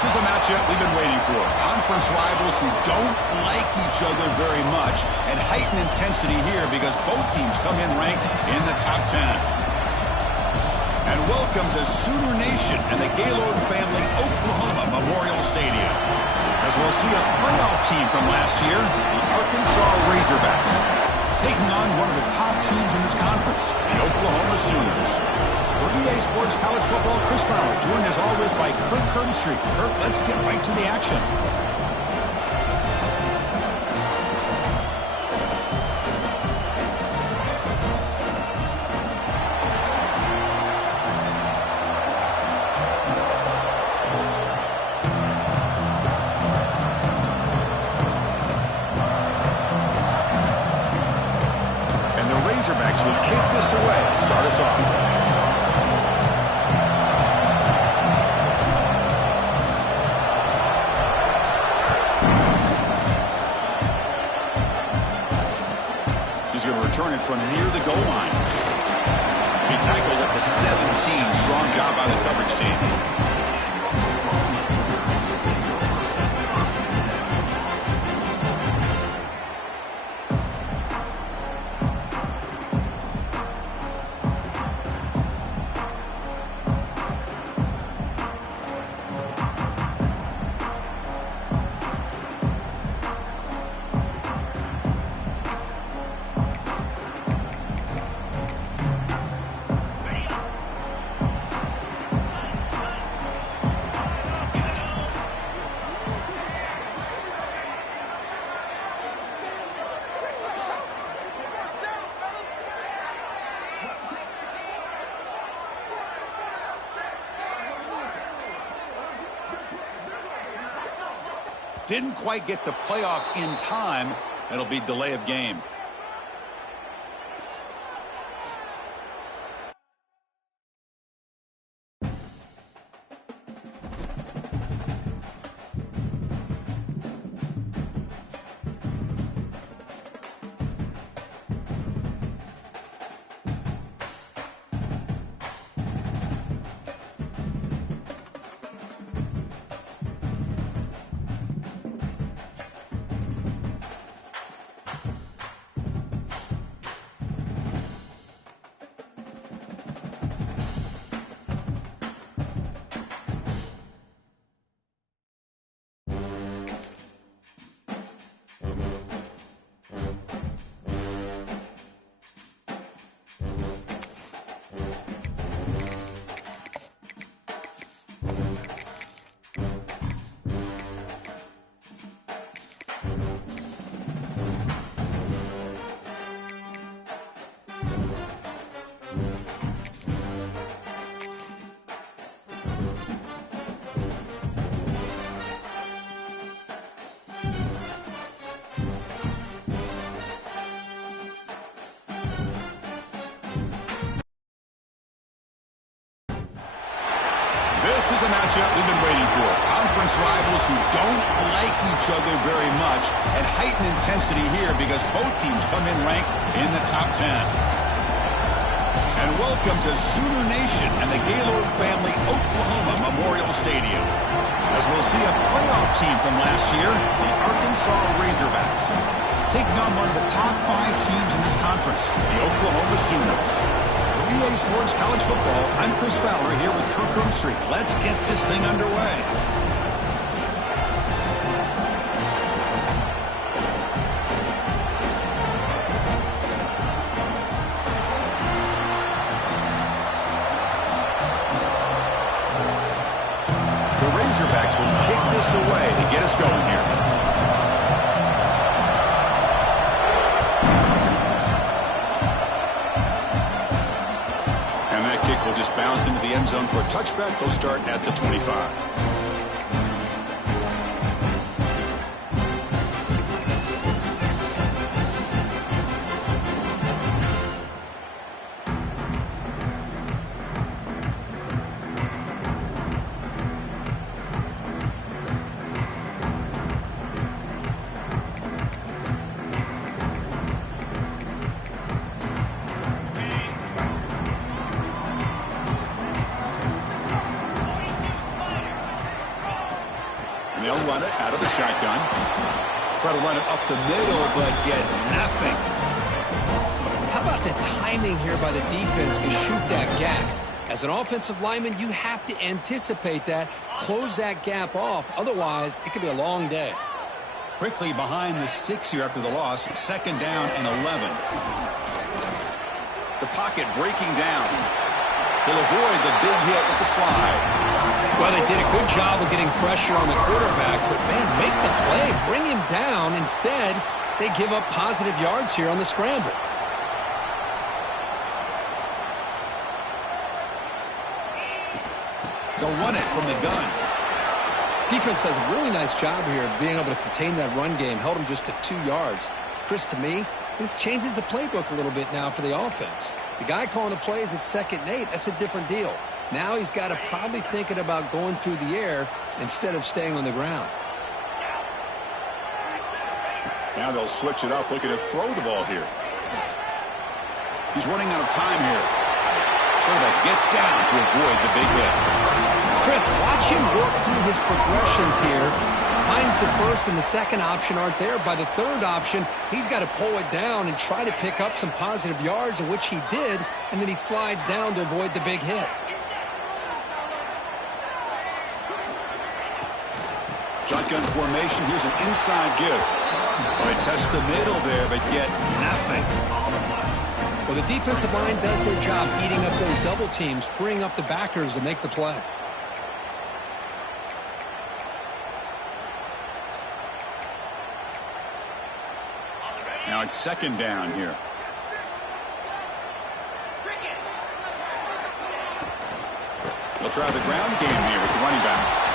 This is a matchup we've been waiting for. Conference rivals who don't like each other very much, and heightened intensity here because both teams come in ranked in the top 10. And welcome to Sooner Nation and the Gaylord family Oklahoma Memorial Stadium, as we'll see a playoff team from last year, the Arkansas Razorbacks, taking on one of the top teams in this conference, the Oklahoma Sooners. For EA Sports College Football, Chris Fowler, joined as always by Kirk Herbstreit. Kirk, let's get right to the action. And the Razorbacks will kick this away to start us off. He's going to return it from near the goal line. He tackled at the 17. Strong job by the coverage team. Didn't quite get the playoff in time. It'll be delay of game. This is a matchup we've been waiting for. Conference rivals who don't like each other very much, and heightened intensity here because both teams come in ranked in the top 10. And welcome to Sooner Nation and the Gaylord family Oklahoma Memorial Stadium, as we'll see a playoff team from last year, the Arkansas Razorbacks, taking on one of the top 5 teams in this conference, the Oklahoma Sooners. EA Sports College Football, I'm Chris Fowler here with Kirk Herbstreit. Let's get this thing underway. The Razorbacks will kick this away to get us going here. Will just bounce into the end zone for a touchback. They'll start at the 25. run it out of the shotgun. Try to run it up the middle, but get nothing. How about the timing here by the defense to shoot that gap? As an offensive lineman, you have to anticipate that, close that gap off. Otherwise, it could be a long day. Quickly behind the sticks here after the loss. 2nd down and 11. The pocket breaking down. He'll avoid the big hit with the slide. Well, they did a good job of getting pressure on the quarterback, but, man, make the play. Bring him down. Instead, they give up positive yards here on the scramble. They'll run it from the gun. Defense does a really nice job here of being able to contain that run game. Held him just to 2 yards. Chris, to me, this changes the playbook a little bit now for the offense. The guy calling the plays at 2nd and 8, that's a different deal. Now he's got to probably thinking about going through the air instead of staying on the ground. Now they'll switch it up, looking to throw the ball here. He's running out of time here. Quarterback gets down to avoid the big hit. Chris, watch him work through his progressions here. Finds the first and the second option aren't there. By the third option, he's got to pull it down and try to pick up some positive yards, of which he did, and then he slides down to avoid the big hit. Shotgun formation. Here's an inside give. Well, they test the middle there, but get nothing. Well, the defensive line does their job eating up those double teams, freeing up the backers to make the play. Now it's 2nd down here. They'll try the ground game here with the running back.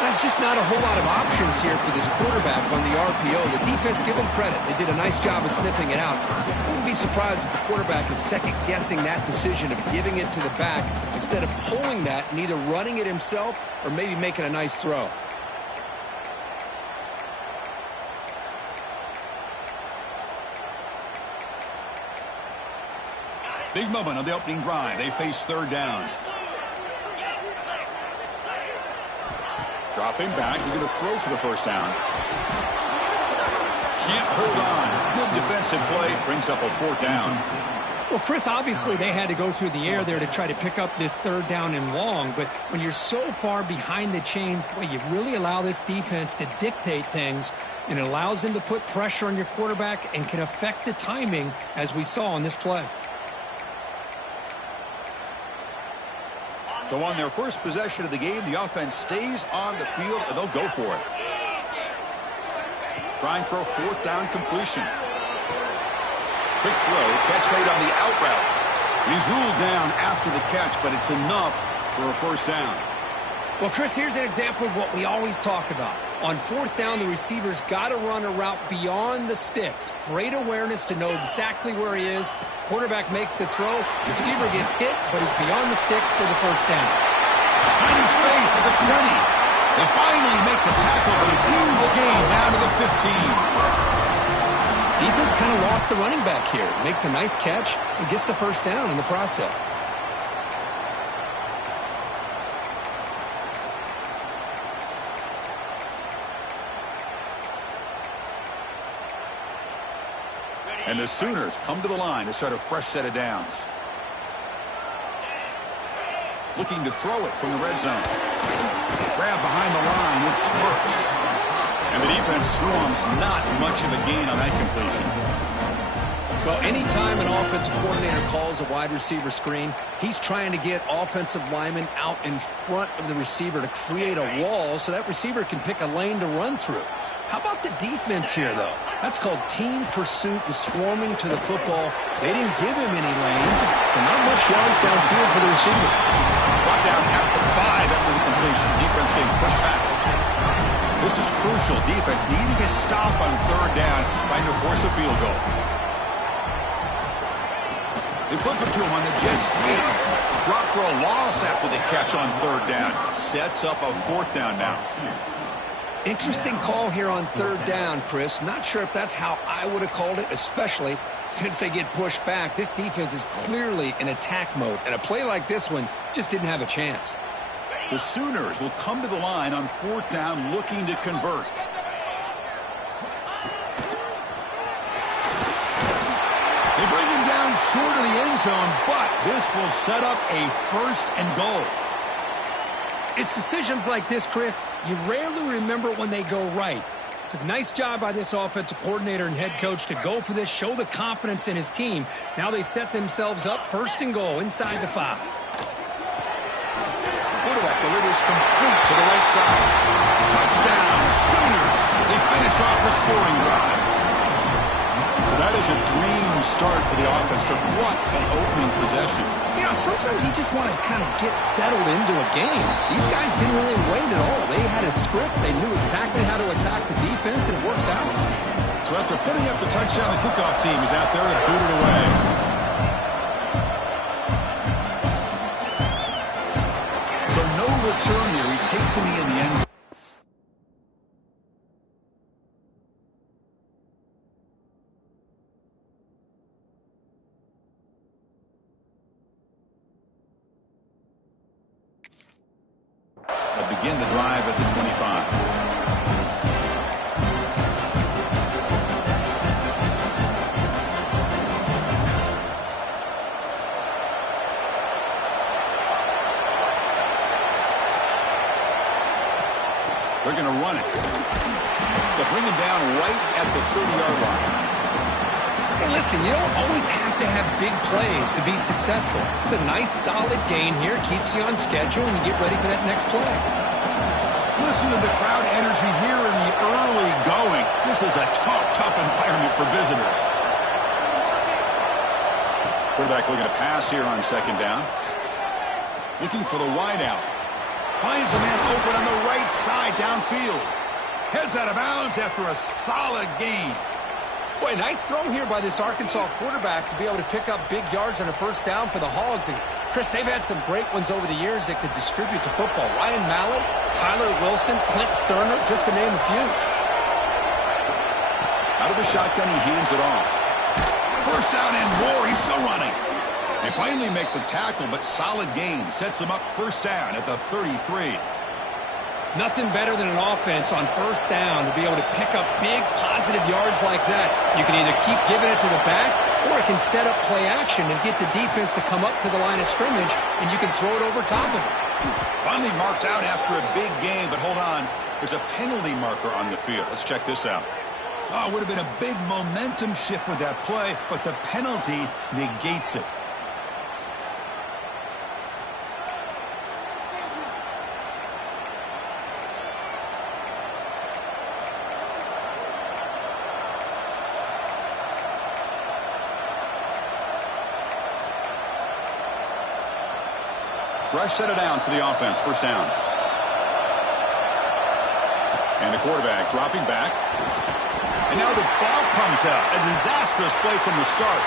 That's just not a whole lot of options here for this quarterback on the RPO. The defense, give them credit. They did a nice job of sniffing it out. I wouldn't be surprised if the quarterback is second-guessing that decision of giving it to the back instead of pulling that and either running it himself or maybe making a nice throw. Big moment on the opening drive. They face 3rd down. Dropping back. They're going to throw for the 1st down. Can't hold on. Good defensive play. Brings up a 4th down. Well, Chris, obviously they had to go through the air there to try to pick up this 3rd down and long. But when you're so far behind the chains, boy, you really allow this defense to dictate things. And it allows them to put pressure on your quarterback and can affect the timing, as we saw on this play. So on their first possession of the game, the offense stays on the field, and they'll go for it. Trying for a 4th down completion. Quick throw, catch made on the out route. He's ruled down after the catch, but it's enough for a 1st down. Well, Chris, here's an example of what we always talk about. On 4th down, the receiver's got to run a route beyond the sticks. Great awareness to know exactly where he is. Quarterback makes the throw. Receiver gets hit, but is beyond the sticks for the 1st down. Tiny space at the 20. They finally make the tackle, but a huge gain down to the 15. Defense kind of lost the running back here. Makes a nice catch and gets the 1st down in the process. And the Sooners come to the line to start a fresh set of downs. Looking to throw it from the red zone. Grab behind the line, it spurts. And the defense swarms, not much of a gain on that completion. Well, anytime an offensive coordinator calls a wide receiver screen, he's trying to get offensive linemen out in front of the receiver to create a wall so that receiver can pick a lane to run through. How about the defense here, though? That's called team pursuit and swarming to the football. They didn't give him any lanes, so not much yards downfield for the receiver. Brought down at the 5 after the completion. Defense getting pushed back. This is crucial. Defense needing a stop on 3rd down, trying to force a field goal. They flip it to him on the jet sweep. Drop for a loss after the catch on 3rd down. Sets up a 4th down now. Interesting call here on 3rd down, Chris. Not sure if that's how I would have called it, especially since they get pushed back. This defense is clearly in attack mode, and a play like this one just didn't have a chance. The Sooners will come to the line on 4th down looking to convert. They bring him down short of the end zone, but this will set up a 1st and goal. It's decisions like this, Chris, you rarely remember when they go right. It's a nice job by this offensive coordinator and head coach to go for this, show the confidence in his team. Now they set themselves up 1st and goal inside the 5. Quarterback delivers complete to the right side. Touchdown, Sooners. They finish off the scoring drive. That is a dream start for the offense, but what an opening possession. You know, sometimes you just want to kind of get settled into a game. These guys didn't really wait at all. They had a script. They knew exactly how to attack the defense, and it works out. So after putting up the touchdown, the kickoff team is out there to boot it away. So no return here. He takes him in the end zone. Begin the drive at the 25. They're going to run it. They'll bring him down right at the 30-yard line. Hey, listen, you don't always have to have big plays to be successful. It's a nice, solid gain here. Keeps you on schedule, and you get ready for that next play. Listen to the crowd energy here in the early going. This is a tough environment for visitors. Quarterback looking to pass here on 2nd down. Looking for the wide out. Finds a man open on the right side downfield. Heads out of bounds after a solid gain. Boy, nice throw here by this Arkansas quarterback to be able to pick up big yards on a 1st down for the Hogs. And, Chris, they've had some great ones over the years that could distribute the football. Ryan Mallett, Tyler Wilson, Clint Sterner, just to name a few. Out of the shotgun, he hands it off. 1st down and more. He's still running. They finally make the tackle, but solid gain sets him up 1st down at the 33. Nothing better than an offense on 1st down to be able to pick up big, positive yards like that. You can either keep giving it to the back, or it can set up play action and get the defense to come up to the line of scrimmage, and you can throw it over top of it. Finally marked out after a big game, but hold on. There's a penalty marker on the field. Let's check this out. Oh, it would have been a big momentum shift with that play, but the penalty negates it. Fresh set of downs for the offense. 1st down. And the quarterback dropping back. And now the ball comes out. A disastrous play from the start.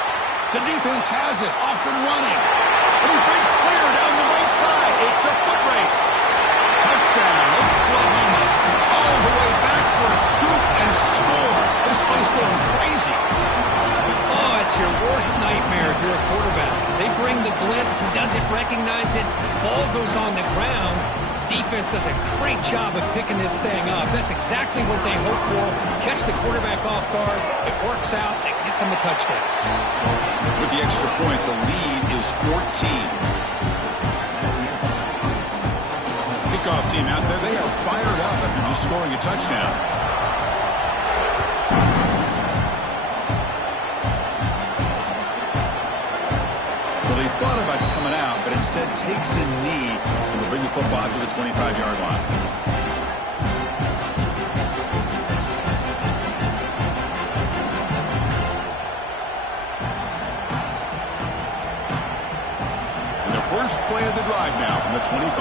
The defense has it. Off and running. And he breaks clear down the right side. It's a foot race. Touchdown, Oklahoma. All the way back for a scoop and score. This place going crazy. Oh, it's your worst nightmare if you're a quarterback. They bring the blitz. He doesn't recognize it. Ball goes on the ground. Defense does a great job of picking this thing up. That's exactly what they hope for. Catch the quarterback off guard. It works out. It gets them a touchdown. With the extra point, the lead is 14. Kickoff team out there. They are fired up after just scoring a touchdown. He thought about coming out, but instead takes a knee and will bring the football to the 25-yard line. And the first play of the drive now from the 25.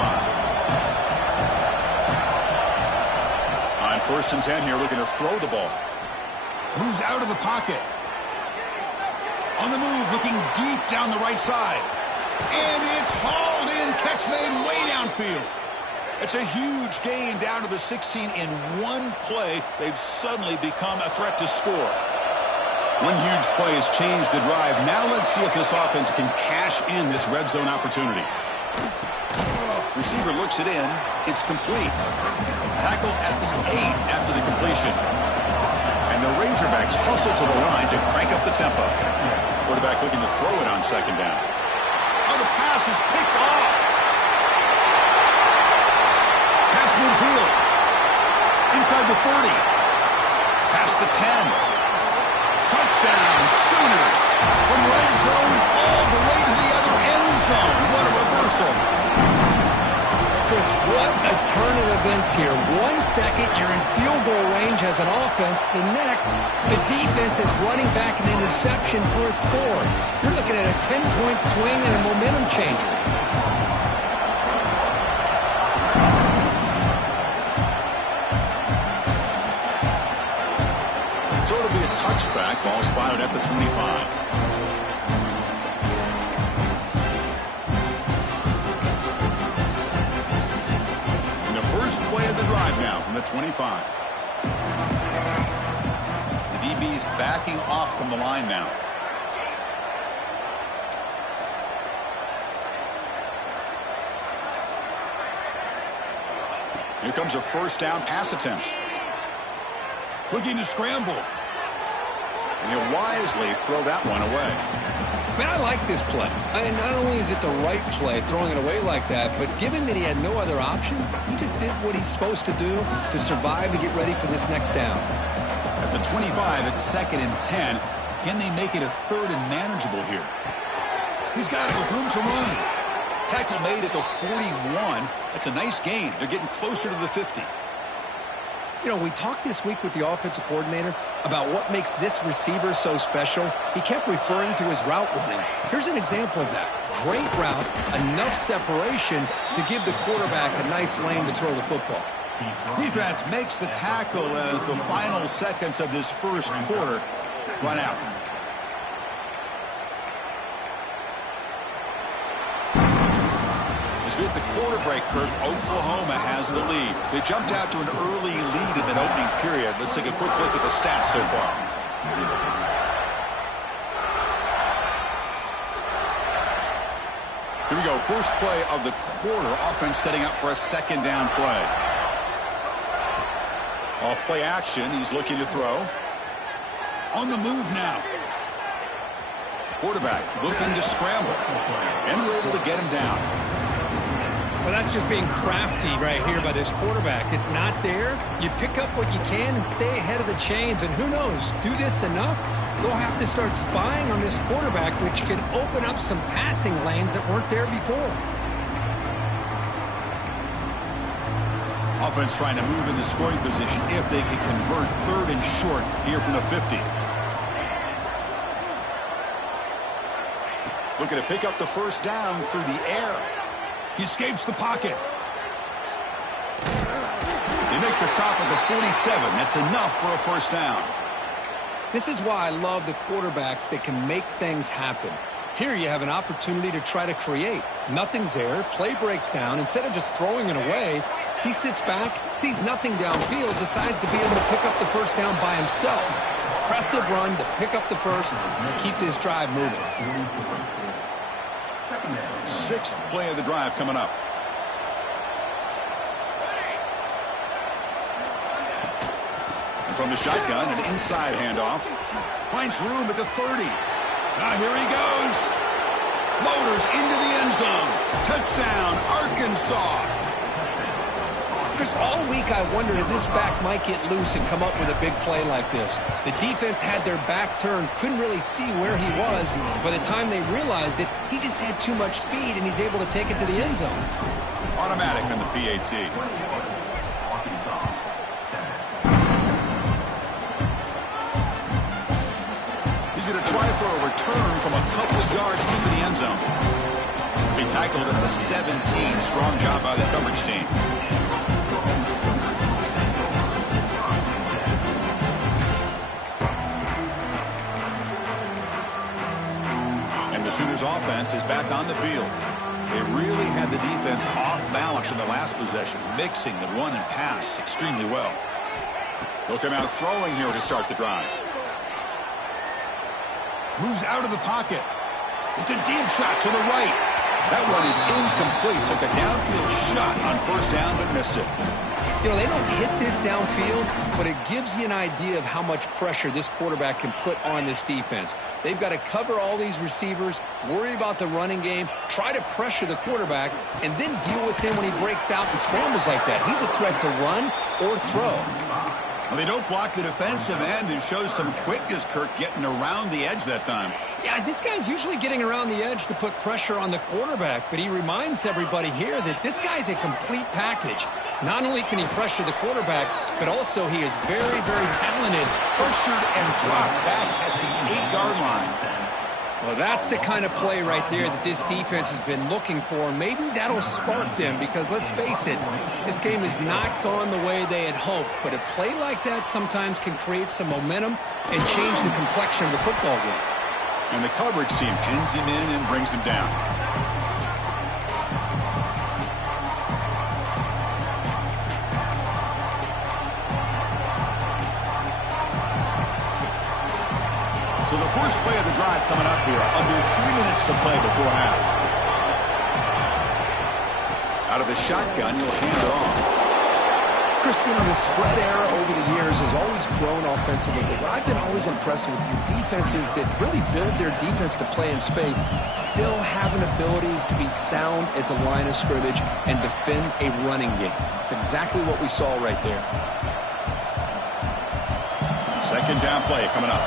On 1st and 10 here, looking to throw the ball. Moves out of the pocket. On the move, looking deep down the right side. And it's hauled in. Catch made way downfield. It's a huge gain down to the 16 in one play. They've suddenly become a threat to score. One huge play has changed the drive. Now let's see if this offense can cash in this red zone opportunity. Receiver looks it in. It's complete. Tackle at the 8 after the completion. And the Razorbacks hustle to the line to crank up the tempo. Quarterback looking to throw it on second down. Oh, the pass is picked off. Pass midfield. Inside the 30. Past the 10. Touchdown, Sooners. From red zone all the way to the other end zone. What a reversal. Chris, what a turn of events here. 1 second, you're in field goal range as an offense. The next, the defense is running back an interception for a score. You're looking at a 10-point swing and a momentum changer. So it'll be a touchback. Ball spotted at the 25. First play of the drive now from the 25. The DB's backing off from the line now. Here comes a first down pass attempt. Looking to scramble. And he'll wisely throw that one away. Man, I like this play. Not only is it the right play, throwing it away like that, but given that he had no other option, he just did what he's supposed to do to survive and get ready for this next down. At the 25, it's 2nd and 10. Can they make it a 3rd and manageable here? He's got it with room to run. Tackle made at the 41. That's a nice gain. They're getting closer to the 50. You know, we talked this week with the offensive coordinator about what makes this receiver so special. He kept referring to his route running. Here's an example of that. Great route, enough separation to give the quarterback a nice lane to throw the football. Defense makes the tackle as the final seconds of this first quarter run out. As we hit the quarter break, Kirk, Oklahoma has the lead. They jumped out to an early lead in that opening period. Let's take a quick look at the stats so far. Here we go. First play of the quarter. Offense setting up for a second down play. Off play action. He's looking to throw. On the move now. Quarterback looking to scramble. And we're able to get him down. Well, that's just being crafty right here by this quarterback. It's not there. You pick up what you can and stay ahead of the chains. And who knows, do this enough, they'll have to start spying on this quarterback, which can open up some passing lanes that weren't there before. Offense trying to move in the scoring position if they can convert 3rd and short here from the 50. Looking to pick up the first down through the air. He escapes the pocket. They make the stop at the 47. That's enough for a first down. This is why I love the quarterbacks that can make things happen. Here you have an opportunity to try to create. Nothing's there. Play breaks down. Instead of just throwing it away, he sits back, sees nothing downfield, decides to be able to pick up the first down by himself. Impressive run to pick up the first and keep this drive moving. 6th play of the drive coming up. And from the shotgun, an inside handoff. Finds room at the 30. Now here he goes. Motors into the end zone. Touchdown, Arkansas. Chris, all week I wondered if this back might get loose and come up with a big play like this. The defense had their back turned, couldn't really see where he was. By the time they realized it, he just had too much speed, and he's able to take it to the end zone. Automatic on the PAT. He's going to try for a return from a couple of yards into the end zone. He tackled at the 17. Strong job by the coverage team. Sooners offense is back on the field. They really had the defense off balance in the last possession, mixing the run and pass extremely well. They'll come out throwing here to start the drive. Moves out of the pocket. It's a deep shot to the right. That one is incomplete. Took a downfield shot on first down, but missed it. You know, they don't hit this downfield, but it gives you an idea of how much pressure this quarterback can put on this defense. They've got to cover all these receivers, worry about the running game, try to pressure the quarterback, and then deal with him when he breaks out and scrambles like that. He's a threat to run or throw. Well, they don't block the defensive end and shows some quickness, Kirk, getting around the edge that time. Yeah, this guy's usually getting around the edge to put pressure on the quarterback, but he reminds everybody here that this guy's a complete package. Not only can he pressure the quarterback, but also he is very, very talented. Pressured and dropped back at the 8-yard line. Well, that's the kind of play right there that this defense has been looking for. Maybe that'll spark them because, let's face it, this game has not gone the way they had hoped. But a play like that sometimes can create some momentum and change the complexion of the football game. And the coverage team pins him in and brings him down. So the first play of the drive coming up here. Under 3 minutes to play before half. Out of the shotgun, he'll hand it off. Christian, the spread era over the years has always grown offensively, but what I've been always impressed with defenses that really build their defense to play in space still have an ability to be sound at the line of scrimmage and defend a running game. It's exactly what we saw right there. Second down play coming up.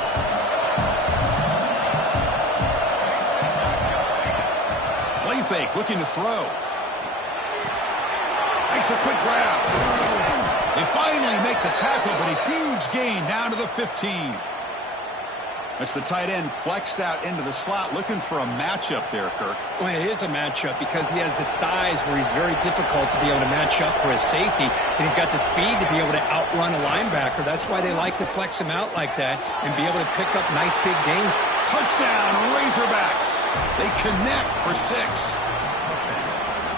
Play fake, looking to throw. Makes a quick grab. They finally make the tackle, but a huge gain down to the 15. That's the tight end flexed out into the slot, looking for a matchup there, Kirk. Well, it is a matchup because he has the size where he's very difficult to be able to match up for his safety, and he's got the speed to be able to outrun a linebacker. That's why they like to flex him out like that and be able to pick up nice big gains. Touchdown, Razorbacks. They connect for 6.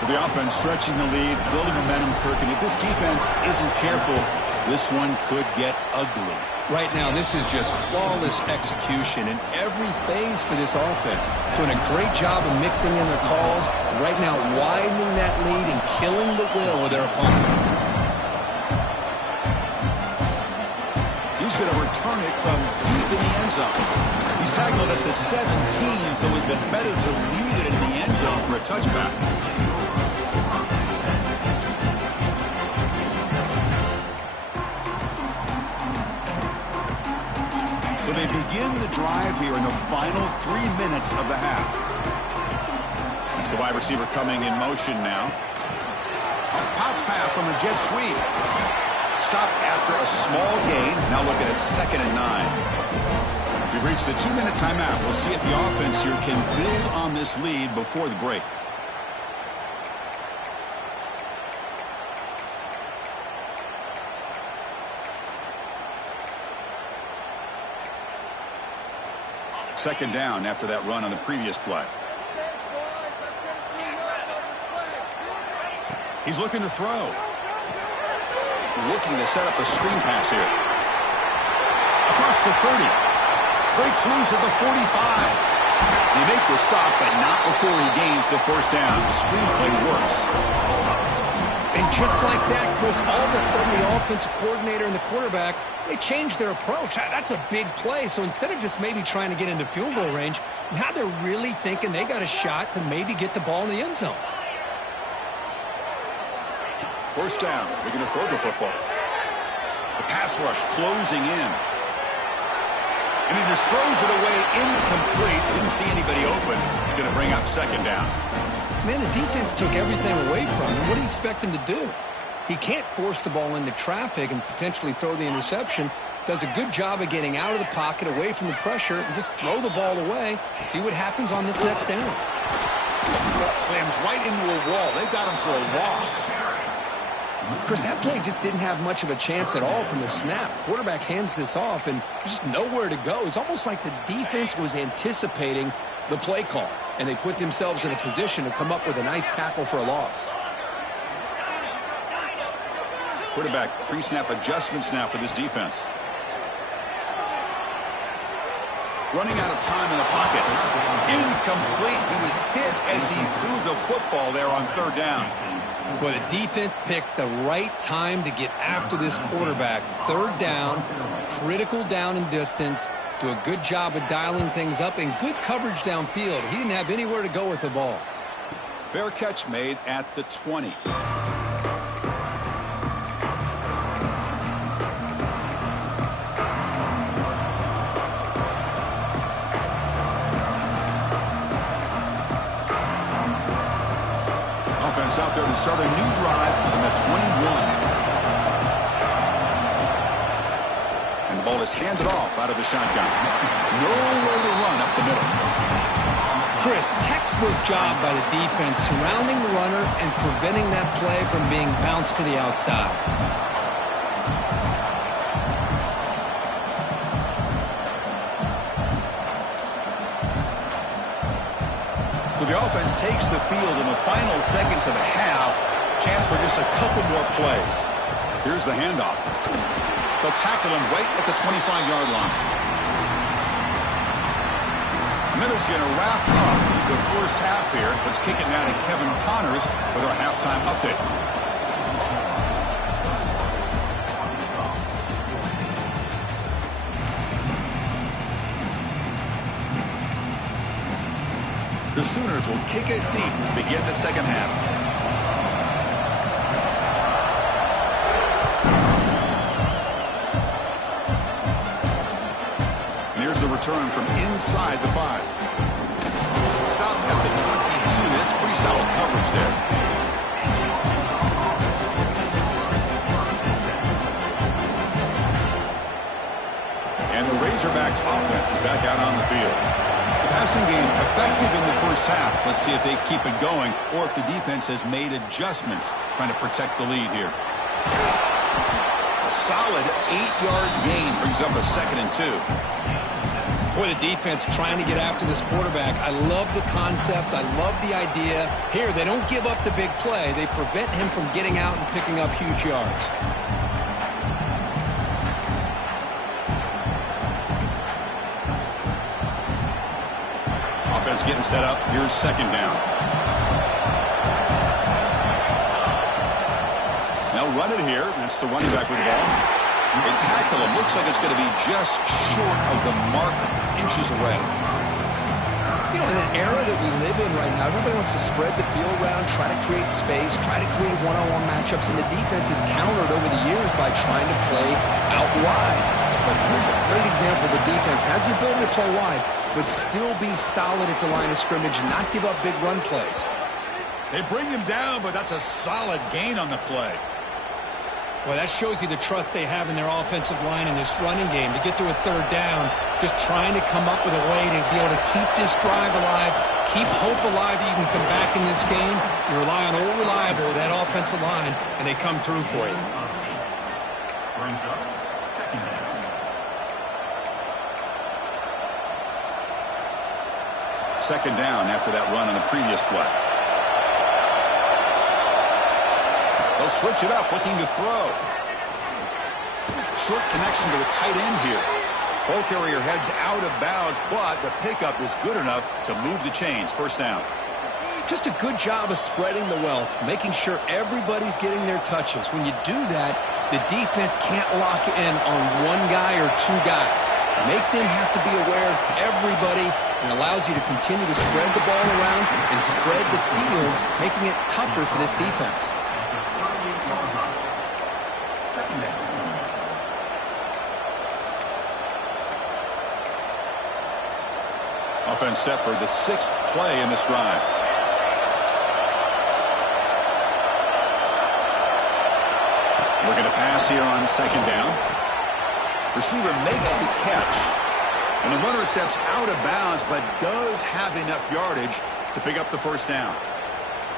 The offense stretching the lead, building momentum, Kirk, and if this defense isn't careful, this one could get ugly. Right now, this is just flawless execution in every phase for this offense. Doing a great job of mixing in their calls, right now widening that lead and killing the will of their opponent. He's going to return it from deep in the end zone. He's tackled at the 17, so it's been better to leave it in the end zone for a touchback. So they begin the drive here in the final 3 minutes of the half. That's the wide receiver coming in motion now. A pop pass on the jet sweep. Stopped after a small gain. Now looking at 2nd and 9. We've reached the 2-minute timeout. We'll see if the offense here can build on this lead before the break. Second down after that run on the previous play. He's looking to throw. Looking to set up a screen pass here. Across the 30. Breaks loose at the 45. They make the stop, but not before he gains the first down. The screen play works. And just like that, Chris, all of a sudden the offensive coordinator and the quarterback, they changed their approach. That's a big play. So instead of just maybe trying to get into field goal range, now they're really thinking they got a shot to maybe get the ball in the end zone. First down. They're going to throw the football. The pass rush closing in. And he just throws it away incomplete. Didn't see anybody open. He's going to bring up second down. Man, the defense took everything away from him. What do you expect him to do? He can't force the ball into traffic and potentially throw the interception. Does a good job of getting out of the pocket, away from the pressure, and just throw the ball away. See what happens on this next down. Slams right into a wall. They've got him for a loss. Chris, that play just didn't have much of a chance at all from the snap. Quarterback hands this off, and there's just nowhere to go. It's almost like the defense was anticipating the play call, and they put themselves in a position to come up with a nice tackle for a loss. Quarterback pre-snap adjustments now for this defense. Running out of time in the pocket. Incomplete. He was hit as he threw the football there on third down. Well, the defense picks the right time to get after this quarterback. Third down, critical down and distance. Do a good job of dialing things up and good coverage downfield. He didn't have anywhere to go with the ball. Fair catch made at the 20. Offense out there to start a new drive on the 21. And the ball is handed off out of the shotgun. Nowhere to run up the middle. Chris, textbook job by the defense surrounding the runner and preventing that play from being bounced to the outside. So the offense takes the field in the final seconds of the half. Chance for just a couple more plays. Here's the handoff. They'll tackle him right at the 25-yard line. Minute's going to wrap up the first half here. Let's kick it now to Kevin Connors with our halftime update. The Sooners will kick it deep to begin the second half. And here's the return from inside the 5. Stop at the 22. That's pretty solid coverage there. And the Razorbacks offense is back out on the field. Passing game effective in the first half. Let's see if they keep it going or if the defense has made adjustments trying to protect the lead here. A solid 8-yard gain brings up a 2nd and 2. Boy, the defense trying to get after this quarterback. I love the concept. I love the idea. Here, they don't give up the big play. They prevent him from getting out and picking up huge yards. Offense getting set up. Here's 2nd down. They'll run it here. That's the running back with the ball. They tackle him. Looks like it's going to be just short of the marker, inches away. You know, in an era that we live in right now, everybody wants to spread the field around, try to create space, try to create one-on-one matchups, and the defense is countered over the years by trying to play out wide. But here's a great example. The defense has the ability to play wide, but still be solid at the line of scrimmage and not give up big run plays. They bring him down, but that's a solid gain on the play. Well, that shows you the trust they have in their offensive line in this running game. To get to a 3rd down, just trying to come up with a way to be able to keep this drive alive, keep hope alive that you can come back in this game. You rely on old reliable, that offensive line, and they come through for you. Second down after that run on the previous play. They'll switch it up, looking to throw. Short connection to the tight end here. Ball carrier heads out of bounds, but the pickup is good enough to move the chains. First down. Just a good job of spreading the wealth, making sure everybody's getting their touches. When you do that, the defense can't lock in on one guy or two guys. Make them have to be aware of everybody, and allows you to continue to spread the ball around and spread the field, making it tougher for this defense. Offense set for the 6th play in this drive. Looking to pass here on 2nd down. Receiver makes the catch. And the runner steps out of bounds, but does have enough yardage to pick up the first down.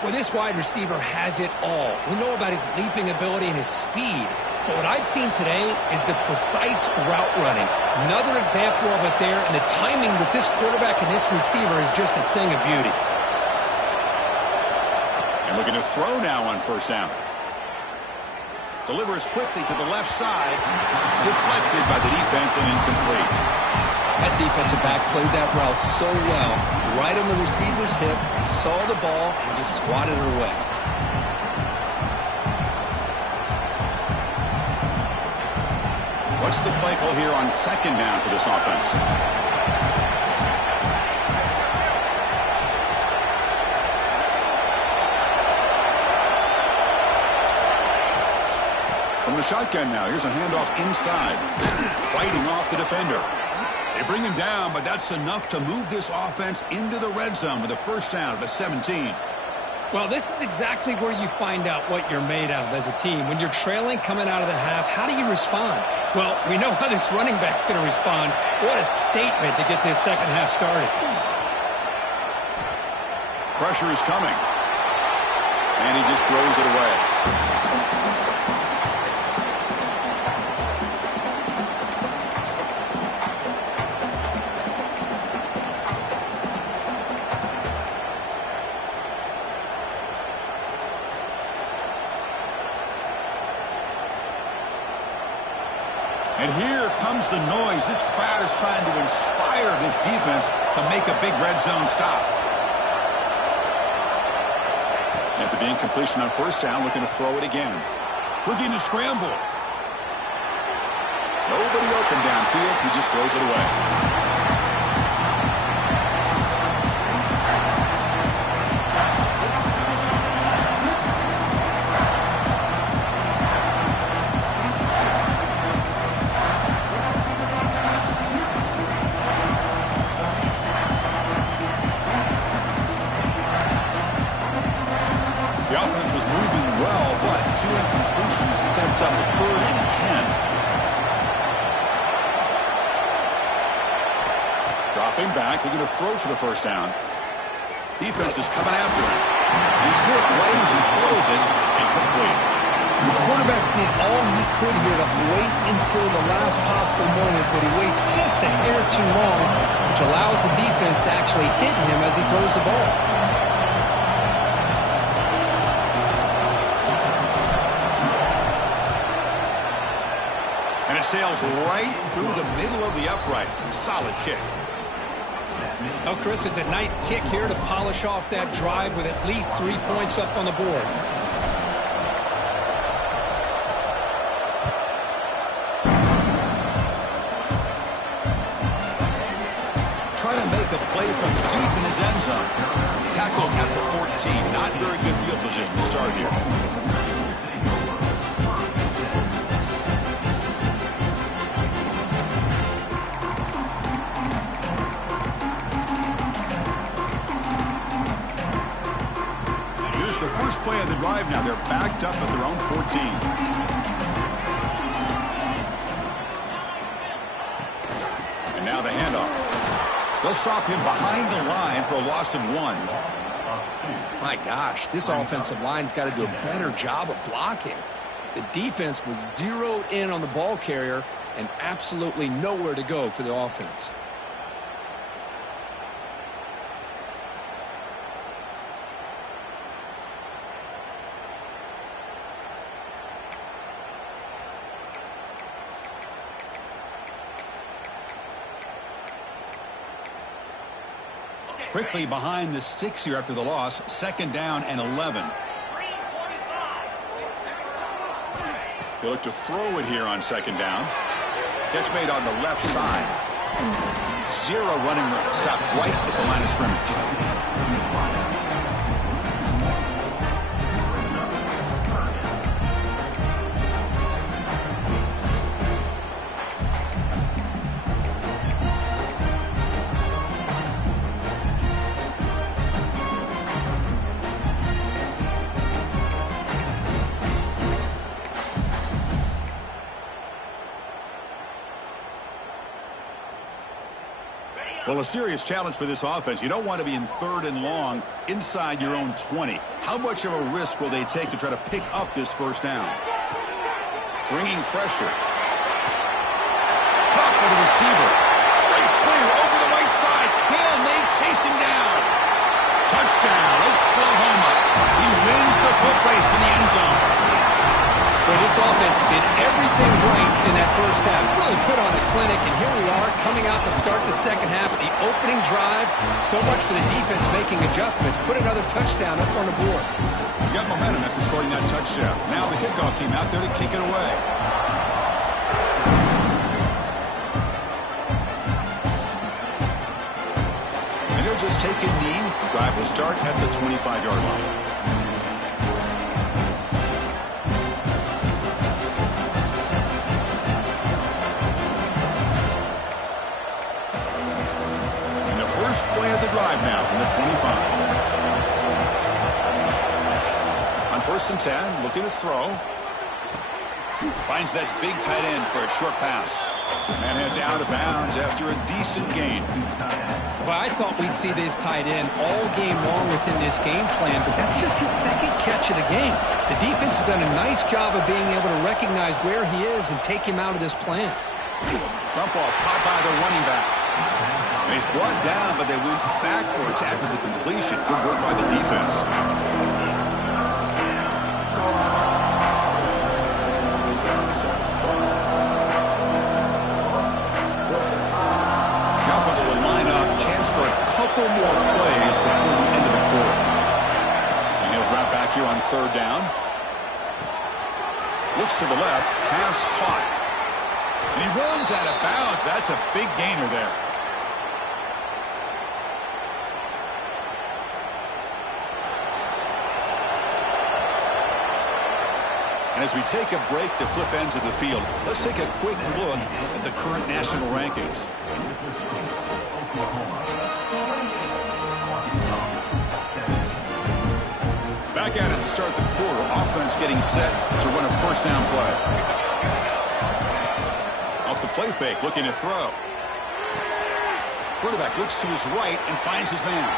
Well, this wide receiver has it all. We know about his leaping ability and his speed. But what I've seen today is the precise route running. Another example of it there, and the timing with this quarterback and this receiver is just a thing of beauty. And looking to throw now on first down. Delivers quickly to the left side. Deflected by the defense and incomplete. That defensive back played that route so well. Right on the receiver's hip, he saw the ball and just swatted it away. What's the play call here on second down for this offense? From the shotgun now, here's a handoff inside. Fighting off the defender. They bring him down, but that's enough to move this offense into the red zone with a first down at the 17. Well, this is exactly where you find out what you're made of as a team. When you're trailing coming out of the half, how do you respond? Well, we know how this running back's going to respond. What a statement to get this second half started. Pressure is coming. And he just throws it away. And here comes the noise. This crowd is trying to inspire this defense to make a big red zone stop. After the incompletion on first down, looking to throw it again. Looking to scramble. Nobody open downfield. He just throws it away. The offense was moving well, but two incompletions sets up a 3rd and 10. Dropping back, looking to throw for the first down. Defense is coming after him. He's hit right as he throws it, incomplete. The quarterback did all he could here to wait until the last possible moment, but he waits just a hair too long, which allows the defense to actually hit him as he throws the ball. And it sails right through the middle of the uprights. Solid kick. Oh, Chris, it's a nice kick here to polish off that drive with at least 3 points up on the board. Trying to make a play from deep in his end zone. Tackle at the 14. Not very good field position to start here. The first play of the drive now. They're backed up at their own 14. And now the handoff. They'll stop him behind the line for a loss of 1. My gosh, this offensive line's got to do a better job of blocking. The defense was zeroed in on the ball carrier and absolutely nowhere to go for the offense. Quickly behind the 6 here after the loss. 2nd down and 11. They look to throw it here on 2nd down. Catch made on the left side. 0 running room. Stopped right at the line of scrimmage. Well, a serious challenge for this offense. You don't want to be in 3rd and long inside your own 20. How much of a risk will they take to try to pick up this first down? Bringing pressure. Caught by the receiver. Breaks clear over the right side. Can they chase him down? Touchdown, Oklahoma. He wins the foot race to the end zone. Well, this offense did everything right in that first half. Really put on a clinic, and here we are coming out to start the second half. The opening drive, so much for the defense making adjustments. Put another touchdown up on the board. You got momentum after scoring that touchdown. Now the kickoff team out there to kick it away. And he'll just take a knee. Drive will start at the 25-yard line. First play of the drive now from the 25. On 1st and 10, looking to throw. Finds that big tight end for a short pass. And heads out of bounds after a decent gain. Well, I thought we'd see this tight end all game long within this game plan, but that's just his second catch of the game. The defense has done a nice job of being able to recognize where he is and take him out of this plan. Dump off caught by the running back. And he's brought down, but they went backwards after the completion. Good work by the defense. The offense will line up. Chance for a couple more plays before the end of the quarter. And he'll drop back here on 3rd down. Looks to the left. Pass caught. And he runs out of bounds. That's a big gainer there. And as we take a break to flip ends of the field, let's take a quick look at the current national rankings. Back at it to start the quarter. Offense getting set to run a 1st down play. Off the play fake, looking to throw. Quarterback looks to his right and finds his man.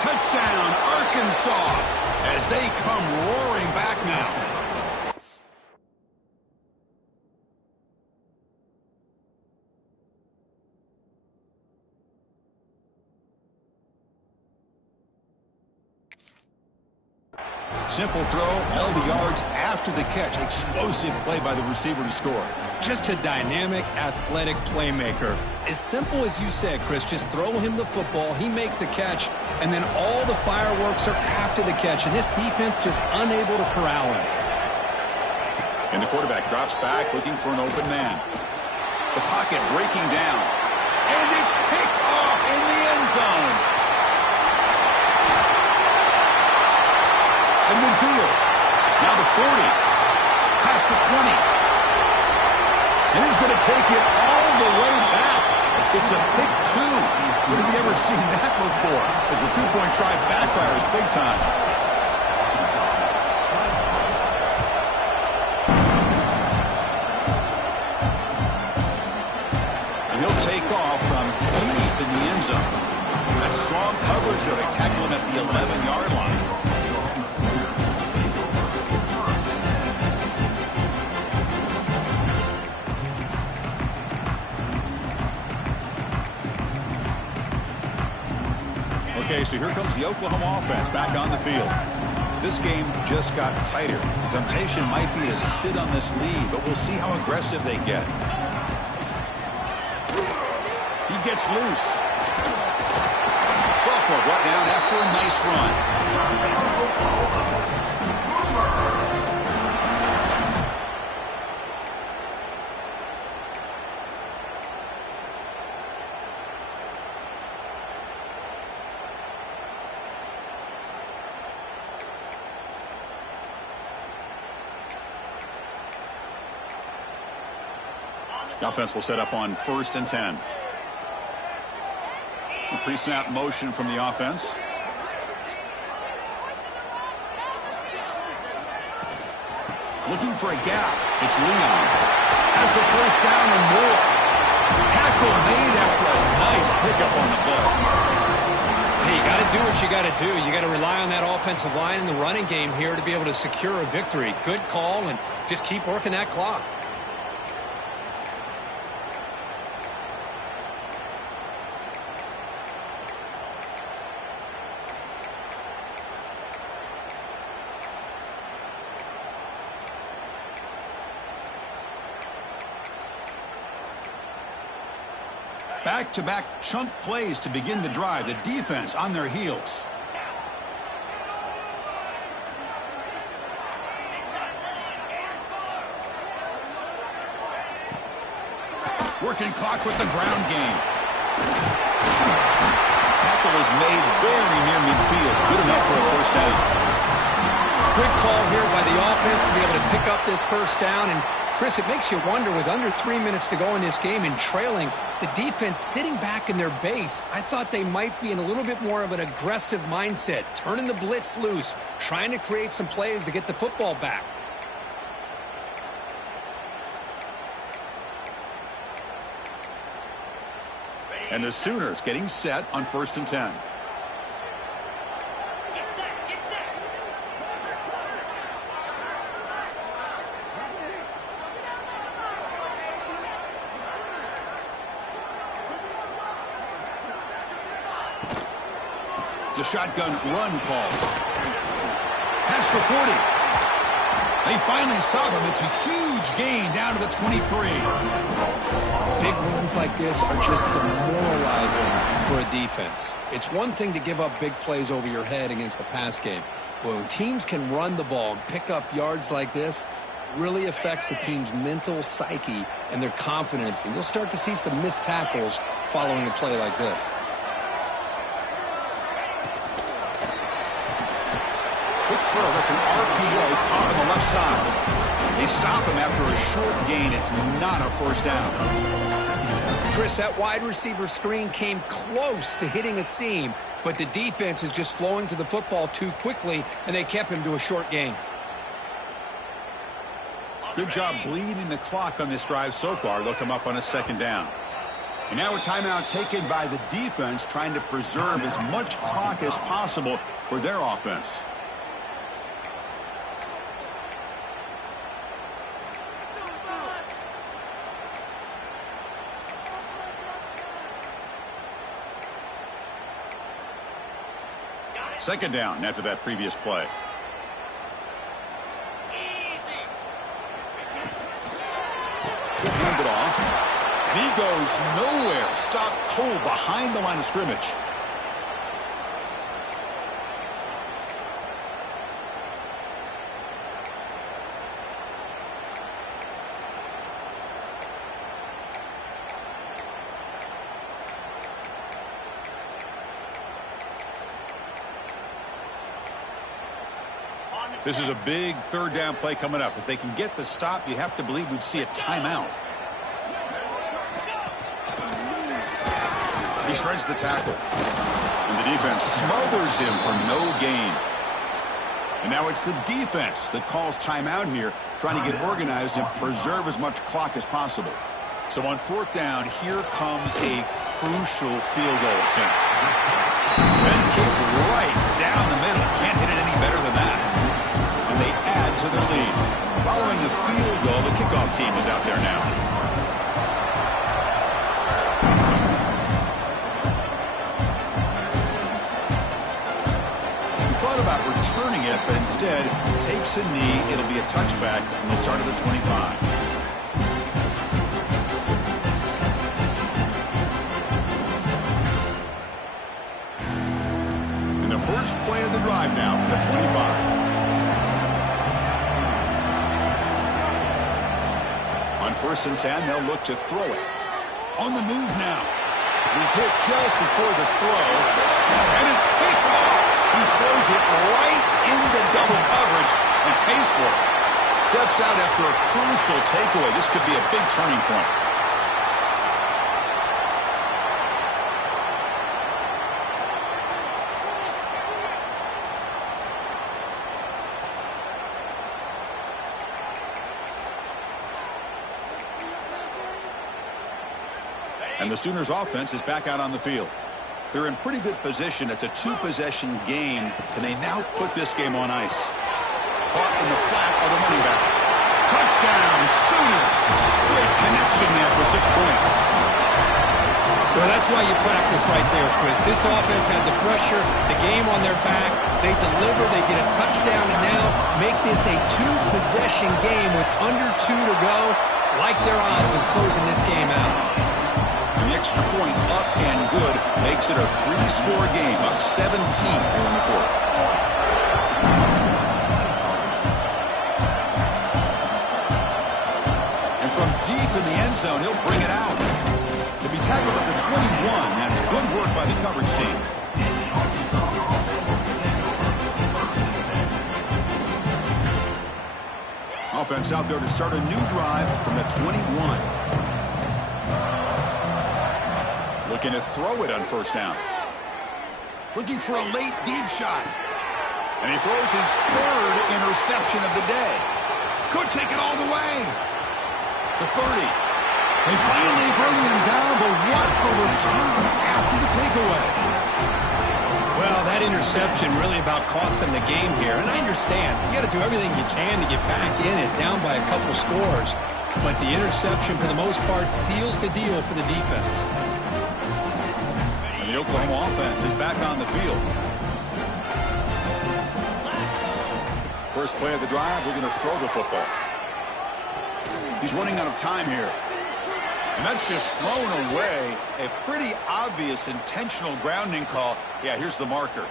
Touchdown, Arkansas, as they come roaring back now. Simple throw, all the yards after the catch. Explosive play by the receiver to score. Just a dynamic, athletic playmaker. As simple as you said, Chris, just throw him the football, he makes a catch, and then all the fireworks are after the catch, and this defense just unable to corral him. And the quarterback drops back, looking for an open man. The pocket breaking down, and it's picked off in the end zone. And midfield. Now the 40. Past the 20. And he's going to take it all the way back. It's a pick 2. When have you ever seen that before? As the 2-point try backfires big time. And he'll take off from deep in the end zone. That's strong coverage there. They tackle him at the 11-yard line. Okay, so here comes the Oklahoma offense back on the field. This game just got tighter. The temptation might be to sit on this lead, but we'll see how aggressive they get. He gets loose. Sophomore brought down after a nice run. The offense will set up on 1st and 10. A pre-snap motion from the offense. Looking for a gap. It's Leon. Has the 1st down and more. Tackle made after a nice pickup on the play. Hey, you got to do what you got to do. You got to rely on that offensive line in the running game here to be able to secure a victory. Good call, and just keep working that clock. Back-to-back chunk plays to begin the drive. The defense on their heels. Working clock with the ground game. Tackle is made very near midfield. Good enough for a first down. Good call here by the offense to be able to pick up this first down. And, Chris, it makes you wonder, with under 3 minutes to go in this game and trailing, the defense sitting back in their base, I thought they might be in a little bit more of an aggressive mindset, turning the blitz loose, trying to create some plays to get the football back. And the Sooners getting set on 1st and 10. It's a shotgun run call. Past the 40. They finally stop him. It's a huge gain down to the 23. Big runs like this are just demoralizing for a defense. It's one thing to give up big plays over your head against the pass game. But when teams can run the ball and pick up yards like this, it really affects the team's mental psyche and their confidence. And you'll start to see some missed tackles following a play like this. Quick throw. That's an RPO caught on the left side. They stop him after a short gain. It's not a first down. Chris, that wide receiver screen came close to hitting a seam, but the defense is just flowing to the football too quickly, and they kept him to a short gain. Good job bleeding the clock on this drive so far. They'll come up on a 2nd down. And now a timeout taken by the defense, trying to preserve as much clock as possible for their offense. Second down after that previous play. Hand it off. And he goes nowhere. Stopped cold behind the line of scrimmage. This is a big 3rd down play coming up. If they can get the stop, you have to believe we'd see a timeout. He shreds the tackle. And the defense smothers him for no gain. And now it's the defense that calls timeout here, trying to get organized and preserve as much clock as possible. So on 4th down, here comes a crucial field goal attempt. And kick right down the middle. Can't hit it any better than that. And they add to their lead. Following the field goal, the kickoff team is out there now. He thought about returning it, but instead takes a knee. It'll be a touchback from the start of the 25. First play of the drive now from the 25. On 1st and 10, they'll look to throw it. On the move now. He's hit just before the throw and is picked off. He throws it right into double coverage and pays for it. Steps out after a crucial takeaway. This could be a big turning point. And the Sooners offense is back out on the field. They're in pretty good position. It's a 2-possession game. Can they now put this game on ice? Caught in the flat by the running back. Touchdown, Sooners. Great connection there for 6 points. Well, that's why you practice right there, Chris. This offense had the pressure, the game on their back. They deliver, they get a touchdown, and now make this a 2-possession game with under 2 to go. Like their odds of closing this game out. The extra point up and good makes it a 3-score game, up 17 here in the fourth. And from deep in the end zone, he'll bring it out. To be tackled at the 21, that's good work by the coverage team. Offense out there to start a new drive from the 21. Looking to throw it on first down. Looking for a late deep shot. And he throws his third interception of the day. Could take it all the way. The 30. They finally bring him down, but what a return after the takeaway. Well, that interception really about cost them the game here. And I understand. You got to do everything you can to get back in it, down by a couple scores. But the interception, for the most part, seals the deal for the defense. And the Oklahoma offense is back on the field. First play of the drive, they're going to throw the football. He's running out of time here. And that's just thrown away. A pretty obvious intentional grounding call. Yeah, here's the marker.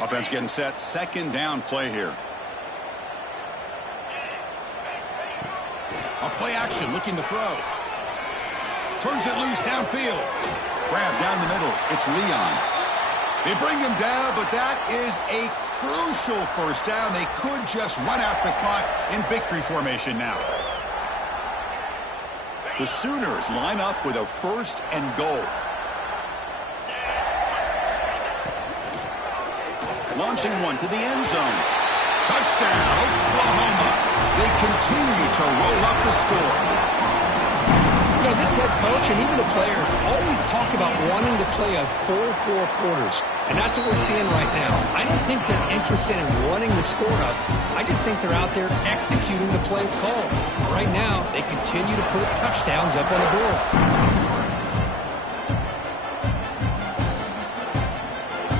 Offense getting set. Second down play here. A play action looking to throw. Turns it loose downfield. Grab down the middle. It's Leon. They bring him down, but that is a crucial first down. They could just run out the clock in victory formation now. The Sooners line up with a first and goal. Launching one to the end zone. Touchdown, Oklahoma. They continue to roll up the score. You know, this head coach and even the players always talk about wanting to play a full 4 quarters. And that's what we're seeing right now. I don't think they're interested in running the score up. I just think they're out there executing the plays called. Right now, they continue to put touchdowns up on the board.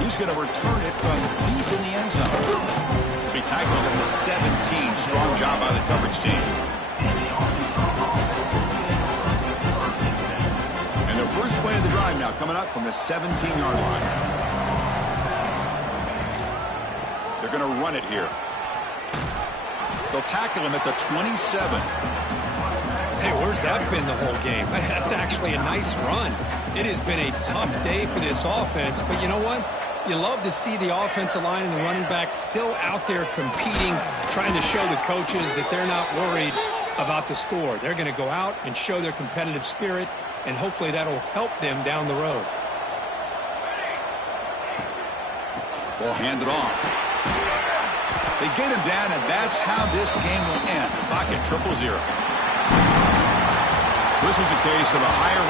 He's going to return it from deep in the end zone. Be tackled at the 17. Strong job by the coverage team. And the first play of the drive now coming up from the 17-yard line. They're going to run it here. They'll tackle him at the 27. Hey, where's that been the whole game? That's actually a nice run. It has been a tough day for this offense, but you know what? You love to see the offensive line and the running back still out there competing, trying to show the coaches that they're not worried about the score. They're going to go out and show their competitive spirit, and hopefully that'll help them down the road. Ball handed off. They get him down, and that's how this game will end. The clock at 0-0. This was a case of a higher rank.